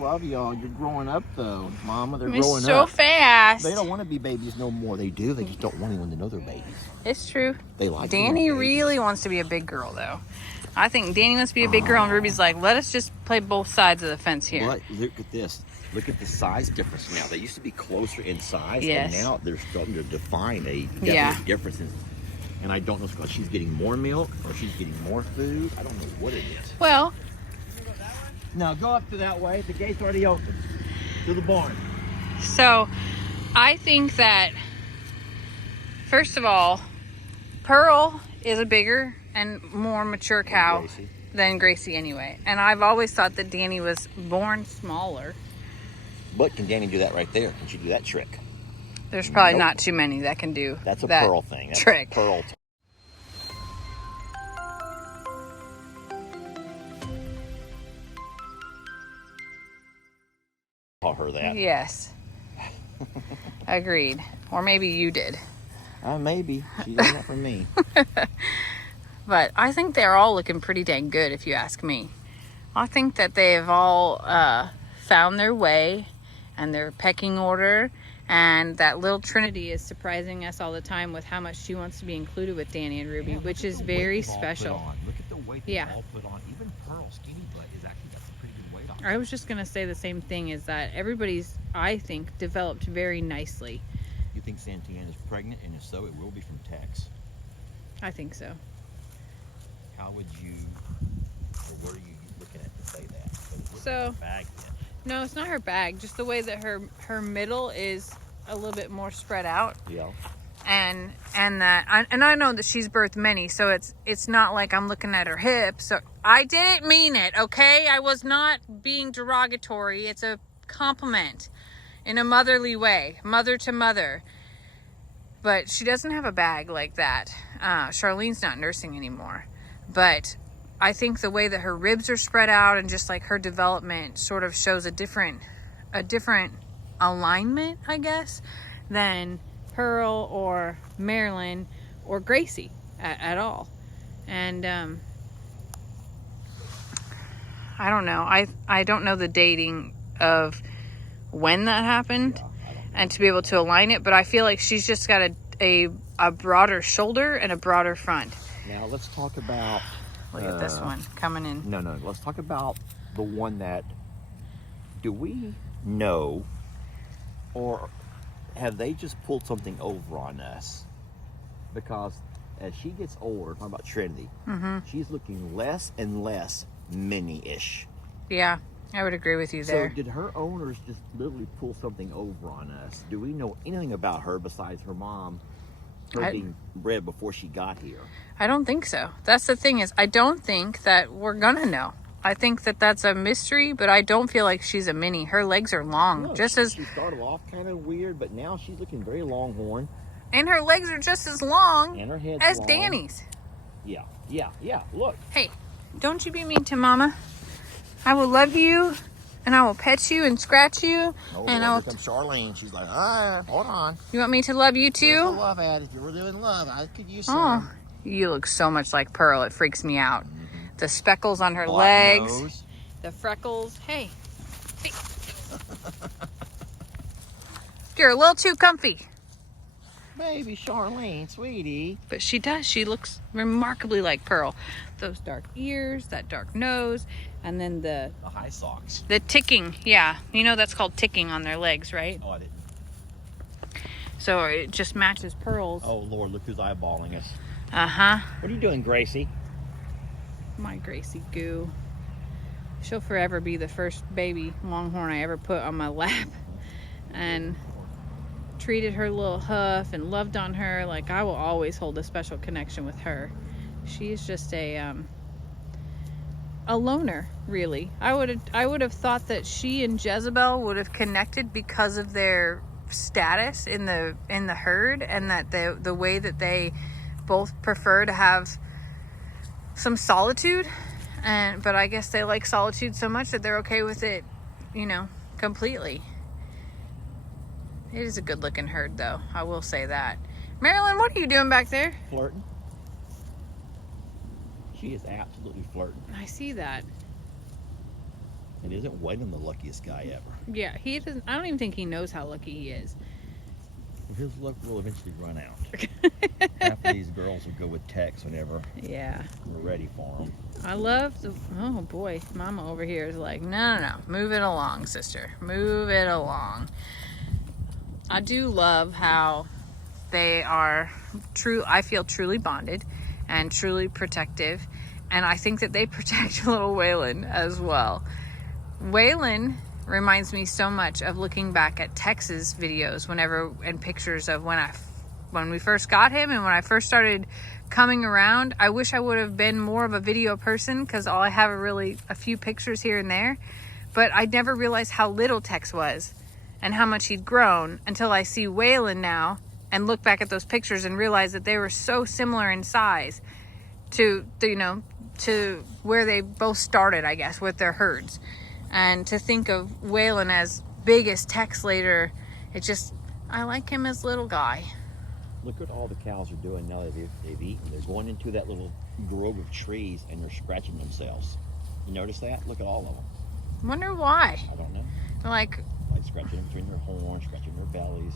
love y'all. You're growing up, though. Mama, they're It's growing so up. fast. They don't want to be babies no more. They do. They just don't want anyone to know they're babies. It's true. They like Danny babies. really wants to be a big girl, though. I think Danny wants to be a big girl, and Ruby's like, let us just play both sides of the fence here. But look at this. Look at the size difference now. They used to be closer in size, Yes. and now they're starting to define a definite difference. And I don't know if it's because she's getting more milk or she's getting more food. I don't know what it is. Well, Now go up to that way. The gate's already open. To the barn. so I think that, first of all, Pearl is a bigger and more mature cow Gracie. than Gracie anyway. And I've always thought that Danny was born smaller. But can Danny do that right there? Can she do that trick? There's probably Nope. not too many that can do That's a that Pearl thing. That's trick. Pearl. Taught her that. Yes. Agreed. Or maybe you did. Maybe. She learned that from me. But I think they're all looking pretty dang good, if you ask me. I think that they've all found their way and their pecking order. And that little Trinity is surprising us all the time with how much she wants to be included with Danny and Ruby, which is very special. Look at the weight Yeah. they've all put on. Even Pearl Skinny Butt is actually got some pretty good weight on. I was just going to say the same thing, is that everybody's, I think, developed very nicely. You think Santiana is pregnant? And if so, it will be from Tex. I think so. How would you, or what are you looking at to say that? 'Cause it looks So- like a bag then. No, it's not her bag, just the way that her middle is a little bit more spread out. Yeah. And I know that she's birthed many, so it's not like I'm looking at her hips. So I didn't mean it, okay? I was not being derogatory. It's a compliment in a motherly way, mother to mother. But she doesn't have a bag like that. Charlene's not nursing anymore, but I think the way that her ribs are spread out and just like her development sort of shows a different alignment, I guess, than Pearl or Marilyn or Gracie at all. And I don't know. I don't know the dating of when that happened and to be able to align it, but I feel like she's just got a broader shoulder and a broader front. Now let's talk about. Look at this one coming in. No. Let's talk about the one that. Do we know, or have they just pulled something over on us? Because as she gets older, talking about Trinity, she's looking less and less mini-ish. Yeah, I would agree with you there. So did her owners just literally pull something over on us? Do we know anything about her besides her mom being bred before she got here? I don't think so. That's the thing, is I don't think that we're gonna know. I think that that's a mystery, but I don't feel like she's a mini. Her legs are long, No, just she as, started off kind of weird, but now she's looking very longhorn, and her legs are just as long and her head's as long. Danny's. Yeah. Look, Hey, don't you be mean to Mama. I will love you, and I will pet you and scratch you, and here I'll. comes Charlene. She's like, all right, hold on. You want me to love you Where's the too? love at? If you were doing love, I could use Oh, some. you look so much like Pearl. It freaks me out. The speckles on her Black legs, nose. the freckles. Hey. You're a little too comfy. Baby Charlene, sweetie. But she does. She looks remarkably like Pearl. Those dark ears, that dark nose, and then the high socks. ticking. Yeah, you know that's called ticking on their legs, right? Oh, I didn't. So it just matches Pearl's. Oh, Lord, look who's eyeballing us. Uh-huh. What are you doing, Gracie? My Gracie Goo. She'll forever be the first baby longhorn I ever put on my lap. And treated her little hoof and loved on her. Like, I will always hold a special connection with her. She is just a loner, really. I would have thought that she and Jezebel would have connected because of their status in the herd, and that the way that they both prefer to have some solitude. But I guess they like solitude so much that they're okay with it, completely. It is a good looking herd, though. I will say that. Marilyn, what are you doing back there? Flirting. She is absolutely flirting. I see that. And isn't Waylon the luckiest guy ever? Yeah, he doesn't. I don't even think he knows how lucky he is. His luck will eventually run out. Half of these girls will go with Tex whenever Yeah. we're ready for them. I love the. Oh boy, Mama over here is like, no, move it along, sister, move it along. I do love how they are true. I feel truly bonded and truly protective, and I think that they protect little Waylon as well. Waylon reminds me so much of looking back at Tex's videos and pictures of when we first got him and when I first started coming around. I wish I would have been more of a video person because all I have are really a few pictures here and there, but I never realized how little Tex was and how much he'd grown until I see Waylon now and look back at those pictures and realize that they were so similar in size to where they both started, I guess, with their herds. And to think of Waylon as big as Tex later, I like him as little guy. Look what all the cows are doing now that they've eaten. They're going into that little grove of trees and they're scratching themselves. You notice that? Look at all of them. Wonder why. I don't know. They're like scratching between their horns, scratching their bellies.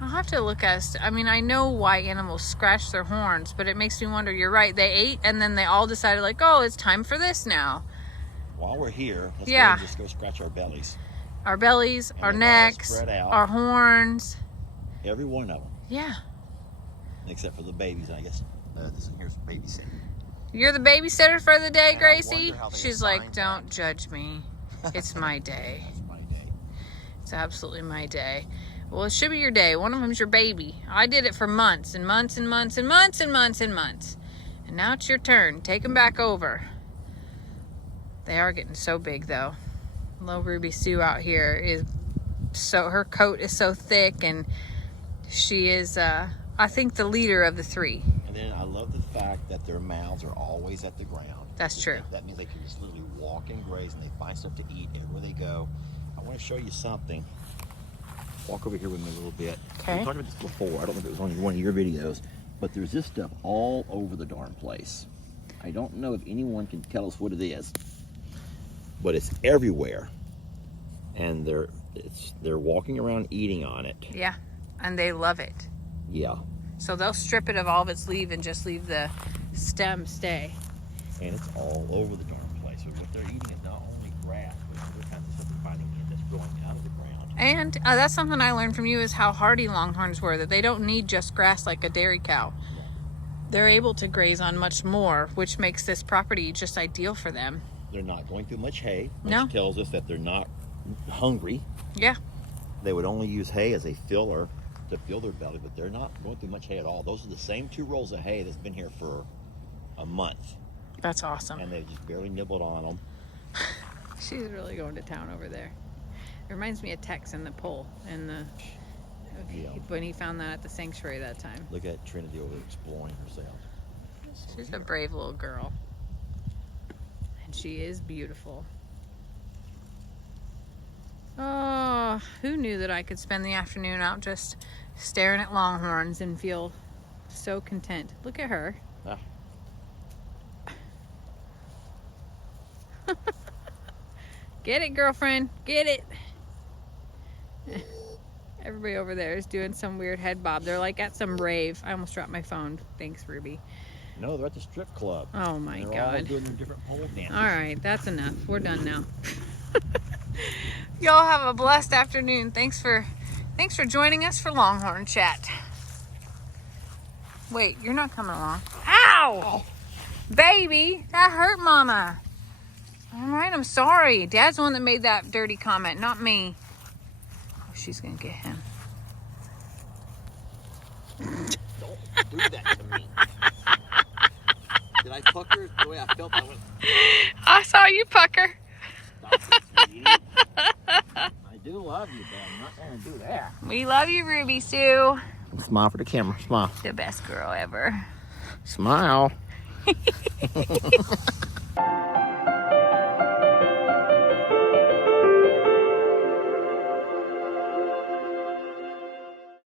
I'll have to look I know why animals scratch their horns, but it makes me wonder. You're right. They ate and then they all decided like, oh, it's time for this now. While we're here, let's just go scratch our bellies. Our bellies, And our they're all necks, spread out. our horns. Every one of them. Yeah. Except for the babies, I guess. Here's babysitting. You're the babysitter for the day, And I Gracie? wonder how they She's like, assigned don't that. judge me. It's my day. That's my day. It's absolutely my day. Well, it should be your day. One of them's your baby. I did it for months and months and months and months and months and months. And now it's your turn. Take them back over. They are getting so big, though. Little Ruby Sue out here her coat is so thick, and she is, I think, the leader of the three. And then I love the fact that their mouths are always at the ground. That's true. That means they can just literally walk and graze, and they find stuff to eat everywhere they go. I want to show you something. Walk over here with me a little bit. Okay. We talked about this before. I don't know if it was on one of your videos, but there's this stuff all over the darn place. I don't know if anyone can tell us what it is, but it's everywhere. And they're walking around eating on it. Yeah, and they love it. Yeah. So they'll strip it of all of its leaf and just leave the stem stay. And it's all over the darn place. So what they're eating is not only grass, but other kinds of stuff they're finding that's growing out of the ground. And that's something I learned from you is how hardy longhorns were, that they don't need just grass like a dairy cow. Yeah. They're able to graze on much more, which makes this property just ideal for them. They're not going through much hay, which No. tells us that they're not hungry. Yeah. They would only use hay as a filler to fill their belly, but they're not going through much hay at all. Those are the same 2 rolls of hay that's been here for a month. That's awesome. And they've just barely nibbled on them. She's really going to town over there. It reminds me of Tex in the pole and Yeah. when he found that at the sanctuary that time. Look at Trinity over there exploring herself. She's a brave little girl. And she is beautiful. Oh, who knew that I could spend the afternoon out just staring at longhorns and feel so content. Look at her. Ah. Get it, girlfriend. Get it. Everybody over there is doing some weird head bob. They're like at some rave. I almost dropped my phone. Thanks, Ruby. No, they're at the strip club. Oh my They're all God. doing their different pole dances. All right, that's enough. We're done now. Y'all have a blessed afternoon. Thanks for joining us for Longhorn Chat. Wait, you're not coming along. Ow! Baby, that hurt Mama. All right, I'm sorry. Dad's the one that made that dirty comment, not me. Oh, she's gonna get him. Don't do that to me. Did I fuck her the way I felt? I saw you pucker. Stop it, sweetie. I do love you, but I'm not going to do that. We love you, Ruby Sue. Smile for the camera. Smile. The best girl ever. Smile.